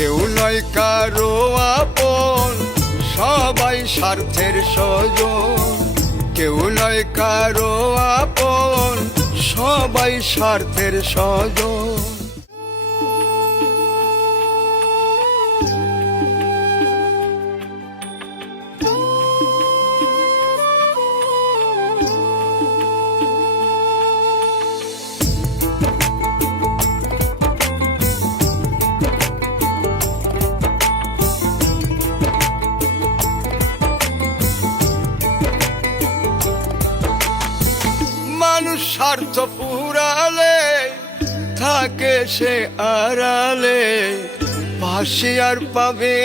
কেউ নয় কারো আপন, সবাই স্বার্থের স্বজন। কেউ নয় কারো আপন, সবাই স্বার্থের স্বজন। মানুষ স্বার্থ পুরালে থাকে সে আড়ালে, পাশে আর পাবে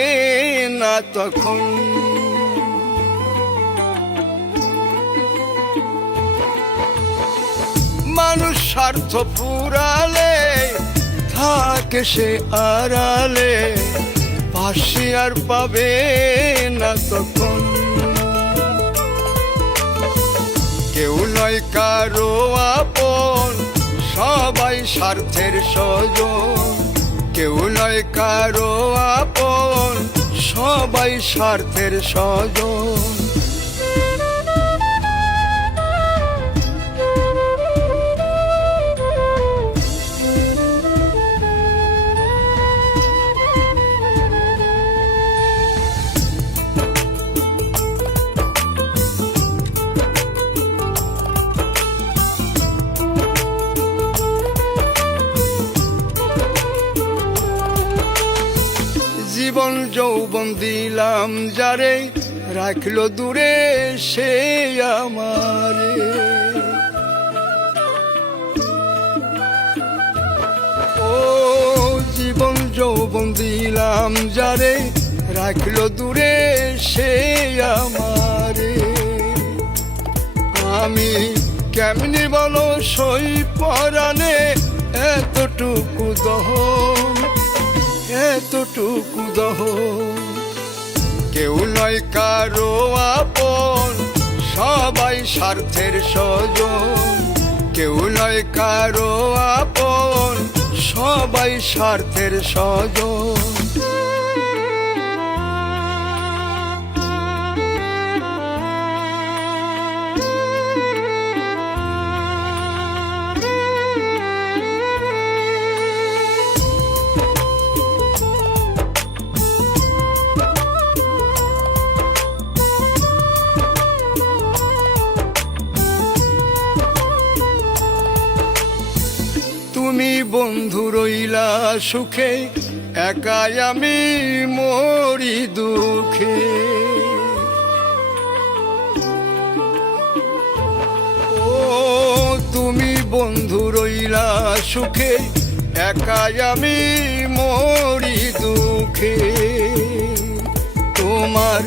না তখন। মানুষ স্বার্থ পুরালে থাকে সে আড়ালে, পাশে আর পাবে না তখন। কেউ নয় কারো আপন, সবাই স্বার্থের স্বজন। কেউ নয় কারো আপন, সবাই স্বার্থের স্বজন। জীবন যৌবন দিলাম যারে, রাখলো দূরে সে আমারে। ও জীবন যৌবন দিলাম যারে, রাখলো দূরে সে আমারে। আমি কেমনি বলো সই পরাণে এতটুকু দহন, এতটুকু দহন। কেউ নয় কারো আপন, সবাই স্বার্থের স্বজন। কেউ নয় কারো আপন, সবাই স্বার্থের স্বজন। তুমি বন্ধু রইলা সুখে, একাই আমি মরি দুঃখে। ও তুমি বন্ধু রইলা সুখে, একাই আমি মরি দুঃখে। তোমার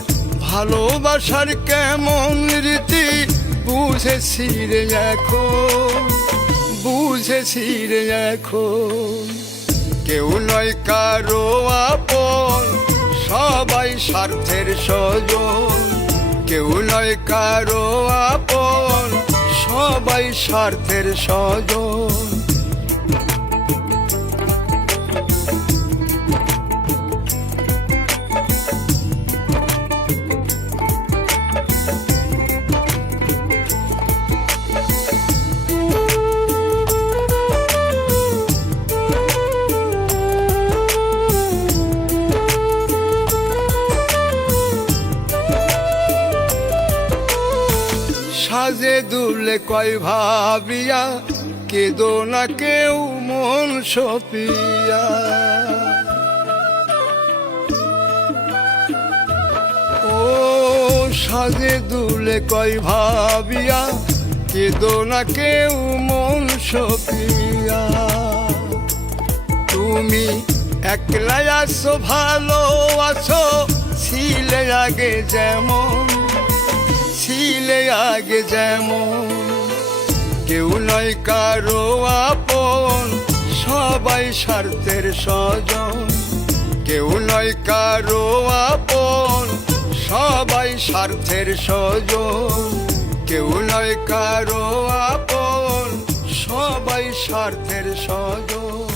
ভালোবাসার কেমন রীতি বুঝেছি রে এখন, বুঝেছি রে এখন। কেউ নয় কারো আপন, সবাই স্বার্থের স্বজন। কেউ নয় কারো আপন, সবাই স্বার্থের স্বজন। সাজে দুলে কয় ভাবিয়া, কেদো না কেউ মন সপিয়া। ও সাজে দুলে কয় ভাবিয়া, কেদো না কেউ মন সপিয়া। তুমি একলাই আছো ভালো আছো, ছিলে আগে যেমন, ছিলে আগে যেমন। কেউ নয় কারো আপন, সবাই স্বার্থের স্বজন। কেউ নয় কারো আপন, সবাই স্বার্থের স্বজন। কেউ নয় কারো আপন, সবাই স্বার্থের স্বজন।